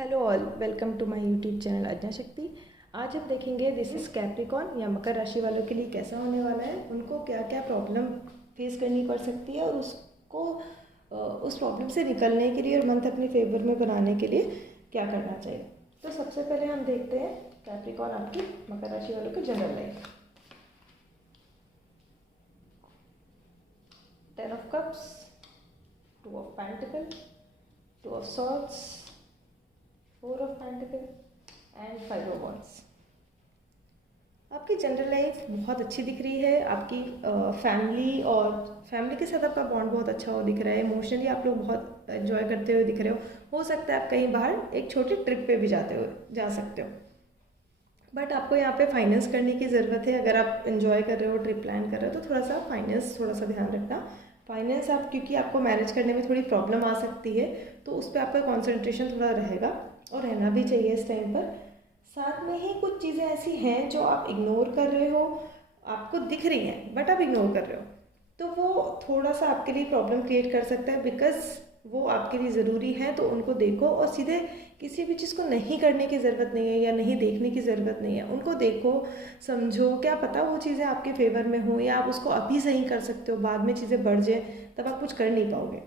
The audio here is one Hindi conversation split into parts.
Hello all, welcome to my YouTube channel Agya Shakti. आज हम देखेंगे दिस इज़ कैप्रिकॉर्न या मकर राशि वालों के लिए कैसा होने वाला है, उनको क्या क्या प्रॉब्लम फेस करनी पड़ सकती है और उसको उस प्रॉब्लम से निकलने के लिए और मंथ अपने फेवर में बनाने के लिए क्या करना चाहिए। तो सबसे पहले हम देखते हैं कैप्रिकॉर्न आपकी मकर राशि वालों की general life. 10 of cups, 2 of pentacle, 2 of swords, 4 of pentacle and 5 of wands. आपकी जनरल लाइफ बहुत अच्छी दिख रही है। आपकी फैमिली और फैमिली के साथ आपका बॉन्ड बहुत अच्छा हो दिख रहा है। इमोशनली आप लोग बहुत एंजॉय करते हुए दिख रहे हो सकता है आप कहीं बाहर एक छोटे ट्रिप पे भी जा सकते हो। बट आपको यहाँ पे फाइनेंस करने की ज़रूरत है। अगर आप एंजॉय कर रहे हो, ट्रिप प्लान कर रहे हो, तो थोड़ा सा फाइनेंस थोड़ा सा ध्यान रखना। फाइनेंस आप क्योंकि आपको मैनेज करने में थोड़ी प्रॉब्लम आ सकती है, तो उस पर आपका कॉन्सेंट्रेशन थोड़ा रहेगा और रहना भी चाहिए इस टाइम पर। साथ में ही कुछ चीज़ें ऐसी हैं जो आप इग्नोर कर रहे हो, आपको दिख रही हैं बट आप इग्नोर कर रहे हो, तो वो थोड़ा सा आपके लिए प्रॉब्लम क्रिएट कर सकता है। बिकॉज वो आपके लिए ज़रूरी है, तो उनको देखो और सीधे किसी भी चीज़ को नहीं करने की ज़रूरत नहीं है या नहीं देखने की ज़रूरत नहीं है। उनको देखो, समझो, क्या पता वो चीज़ें आपके फेवर में हो या आप उसको अभी सही कर सकते हो, बाद में चीज़ें बढ़ जाए तब आप कुछ कर नहीं पाओगे।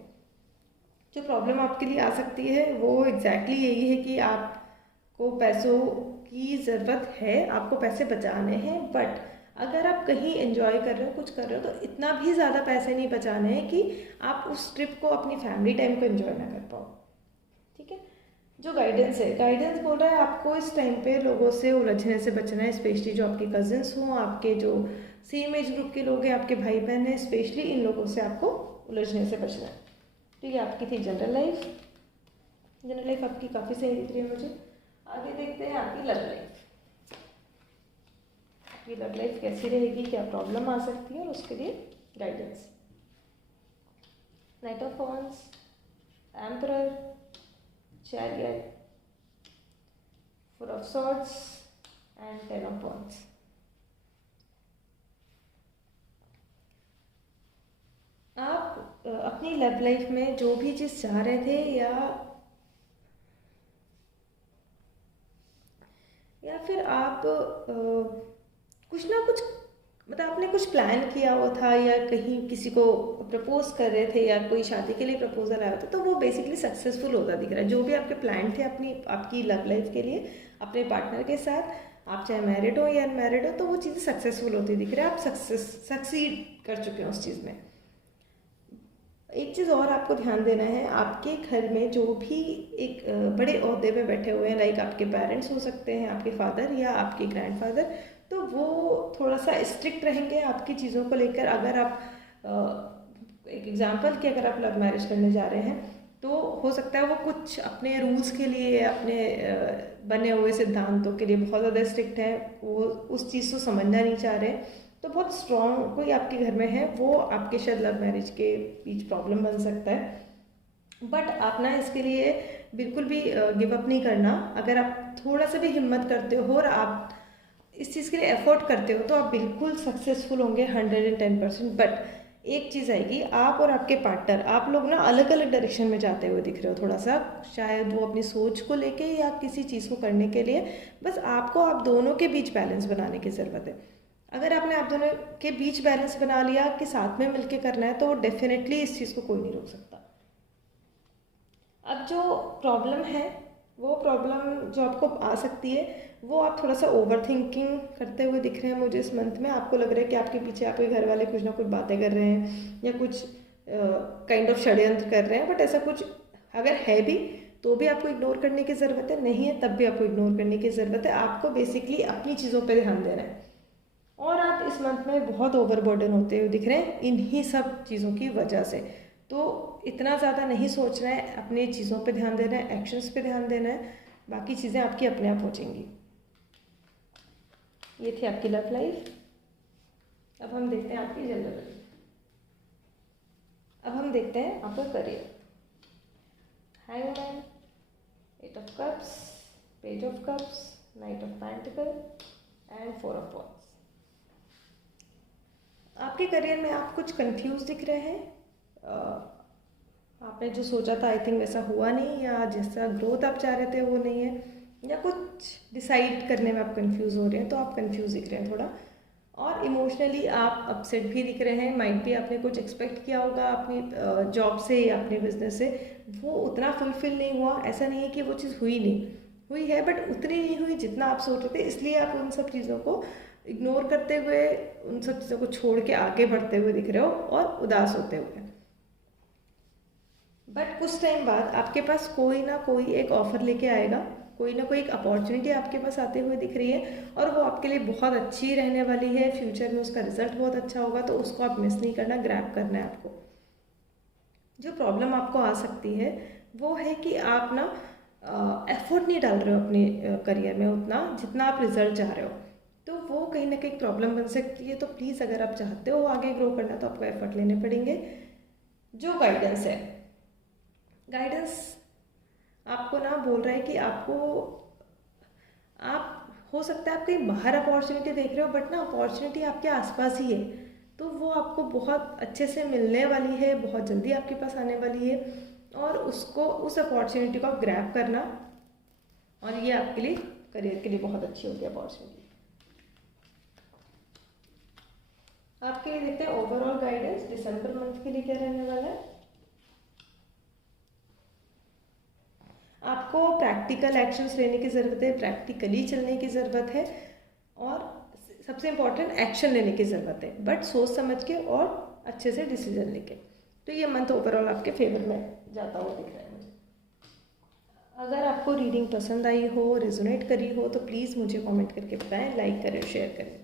जो प्रॉब्लम आपके लिए आ सकती है वो एग्जैक्टली यही है कि आपको पैसों की ज़रूरत है, आपको पैसे बचाने हैं। बट अगर आप कहीं एंजॉय कर रहे हो, कुछ कर रहे हो, तो इतना भी ज़्यादा पैसे नहीं बचाने हैं कि आप उस ट्रिप को, अपनी फैमिली टाइम को एंजॉय ना कर पाओ। ठीक है। जो गाइडेंस है, गाइडेंस बोल रहा है आपको इस टाइम पे लोगों से उलझने से बचना है। स्पेशली जो आपके कजिन्स हों, आपके जो सेम एज ग्रुप के लोग हैं, आपके भाई बहन हैं, स्पेशली इन लोगों से आपको उलझने से बचना है। तो ये आपकी थी जनरल लाइफ। जनरल लाइफ आपकी काफ़ी सही दिख रही है मुझे। आगे देखते हैं आपकी लव लाइफ। आपकी लव लाइफ कैसी रहेगी, क्या प्रॉब्लम आ सकती है और उसके लिए guidance. Night of wands, emperor, chariot, 4 of swords and 10 of wands. आप अपनी लव लाइफ में जो भी चीज़ चाह रहे थे या फिर आप कुछ ना कुछ, मतलब आपने कुछ प्लान किया हुआ था या कहीं किसी को प्रपोज कर रहे थे या कोई शादी के लिए प्रपोजल आया था, तो वो बेसिकली सक्सेसफुल होता दिख रहा है। जो भी आपके प्लान थे आपकी लव लाइफ के लिए अपने पार्टनर के साथ, आप चाहे मैरिड हो या अनमैरिड हो, तो वो चीज़ें सक्सेसफुल होती दिख रही है। आप सक्सीड कर चुके हैं उस चीज़ में। एक चीज़ और आपको ध्यान देना है, आपके घर में जो भी एक बड़े ओहदे पे बैठे हुए हैं, लाइक आपके पेरेंट्स हो सकते हैं, आपके फादर या आपके ग्रैंडफादर, तो वो थोड़ा सा स्ट्रिक्ट रहेंगे आपकी चीज़ों को लेकर। अगर आप एक एग्जांपल कि अगर आप लव मैरिज करने जा रहे हैं, तो हो सकता है वो कुछ अपने रूल्स के लिए, अपने बने हुए सिद्धांतों के लिए बहुत ज़्यादा स्ट्रिक्ट है, वो उस चीज़ को समझना नहीं चाह रहे। तो बहुत स्ट्रॉन्ग कोई आपके घर में है, वो आपके शायद लव मैरिज के बीच प्रॉब्लम बन सकता है। बट आप ना इसके लिए बिल्कुल भी गिव अप नहीं करना। अगर आप थोड़ा सा भी हिम्मत करते हो और आप इस चीज़ के लिए एफर्ट करते हो, तो आप बिल्कुल सक्सेसफुल होंगे 110%। बट एक चीज़ आएगी, आप और आपके पार्टनर, आप लोग ना अलग अलग डायरेक्शन में जाते हुए दिख रहे हो थोड़ा सा, शायद वो अपनी सोच को लेके या किसी चीज़ को करने के लिए। बस आपको आप दोनों के बीच बैलेंस बनाने की ज़रूरत है। अगर आपने आप दोनों के बीच बैलेंस बना लिया कि साथ में मिलके करना है, तो डेफिनेटली इस चीज़ को कोई नहीं रोक सकता। अब जो प्रॉब्लम है, वो प्रॉब्लम जो आपको आ सकती है, वो आप थोड़ा सा ओवर थिंकिंग करते हुए दिख रहे हैं मुझे इस मंथ में। आपको लग रहा है कि आपके पीछे आपके घर वाले कुछ ना कुछ बातें कर रहे हैं या कुछ काइंड ऑफ षड्यंत्र कर रहे हैं। बट ऐसा कुछ अगर है भी, तो भी आपको इग्नोर करने की ज़रूरत है, नहीं है तब भी आपको इग्नोर करने की ज़रूरत है। आपको बेसिकली अपनी चीज़ों पर ध्यान देना है। और आप इस मंथ में बहुत ओवरबर्डन होते हुए दिख रहे हैं इन्हीं सब चीज़ों की वजह से। तो इतना ज़्यादा नहीं सोचना है, अपनी चीज़ों पे ध्यान देना है, एक्शंस पे ध्यान देना है, बाकी चीज़ें आपकी अपने आप हो जाएंगी। ये थी आपकी लव लाइफ। अब हम देखते हैं आपकी जनरल लाइफ। अब हम देखते हैं आपका career. Hangman, 8 of cups, page of cups, night of pentacle and 4 of wands. आपके करियर में आप कुछ कंफ्यूज दिख रहे हैं। आपने जो सोचा था आई थिंक वैसा हुआ नहीं, या जैसा ग्रोथ आप चाह रहे थे वो नहीं है, या कुछ डिसाइड करने में आप कंफ्यूज हो रहे हैं, तो आप कंफ्यूज दिख रहे हैं थोड़ा। और इमोशनली आप अपसेट भी दिख रहे हैं। माइट भी आपने कुछ एक्सपेक्ट किया होगा अपनी जॉब से या अपने बिजनेस से, वो उतना फुलफिल नहीं हुआ। ऐसा नहीं है कि वो चीज़ हुई नहीं, हुई है, बट उतनी नहीं हुई जितना आप सोच रहे थे। इसलिए आप उन सब चीज़ों को इग्नोर करते हुए, उन सब चीज़ों को छोड़ के आगे बढ़ते हुए दिख रहे हो और उदास होते हुए। बट कुछ टाइम बाद आपके पास कोई ना कोई एक ऑफर लेके आएगा, कोई ना कोई एक अपॉर्चुनिटी आपके पास आते हुए दिख रही है, और वो आपके लिए बहुत अच्छी रहने वाली है। फ्यूचर में उसका रिजल्ट बहुत अच्छा होगा, तो उसको आप मिस नहीं करना, ग्रैब करना है आपको। जो प्रॉब्लम आपको आ सकती है वो है कि आप ना एफर्ट नहीं डाल रहे हो अपने करियर में उतना जितना आप रिजल्ट चाह रहे हो, तो वो कहीं ना कहीं प्रॉब्लम बन सकती है। तो प्लीज़ अगर आप चाहते हो आगे ग्रो करना, तो आपको एफर्ट लेने पड़ेंगे। जो गाइडेंस है, गाइडेंस आपको ना बोल रहा है कि आपको, आप हो सकता है आप कहीं बाहर अपॉर्चुनिटी देख रहे हो, बट ना अपॉर्चुनिटी आपके आसपास ही है, तो वो आपको बहुत अच्छे से मिलने वाली है, बहुत जल्दी आपके पास आने वाली है, और उसको, उस अपॉर्चुनिटी को आप ग्रैब करना, और ये आपके लिए करियर के लिए बहुत अच्छी होगी अपॉर्चुनिटी। आपके लिए देखते हैं ओवरऑल गाइडेंस दिसंबर मंथ के लिए क्या रहने वाला है। आपको प्रैक्टिकल एक्शंस लेने की ज़रूरत है, प्रैक्टिकली चलने की ज़रूरत है, और सबसे इम्पॉर्टेंट एक्शन लेने की ज़रूरत है, बट सोच समझ के और अच्छे से डिसीजन लेके। तो ये मंथ ओवरऑल आपके फेवर में जाता हुआ दिख रहा है मुझे। अगर आपको रीडिंग पसंद आई हो, रेजोनेट करी हो, तो प्लीज़ मुझे कमेंट करके बताएं, लाइक करें, शेयर करें।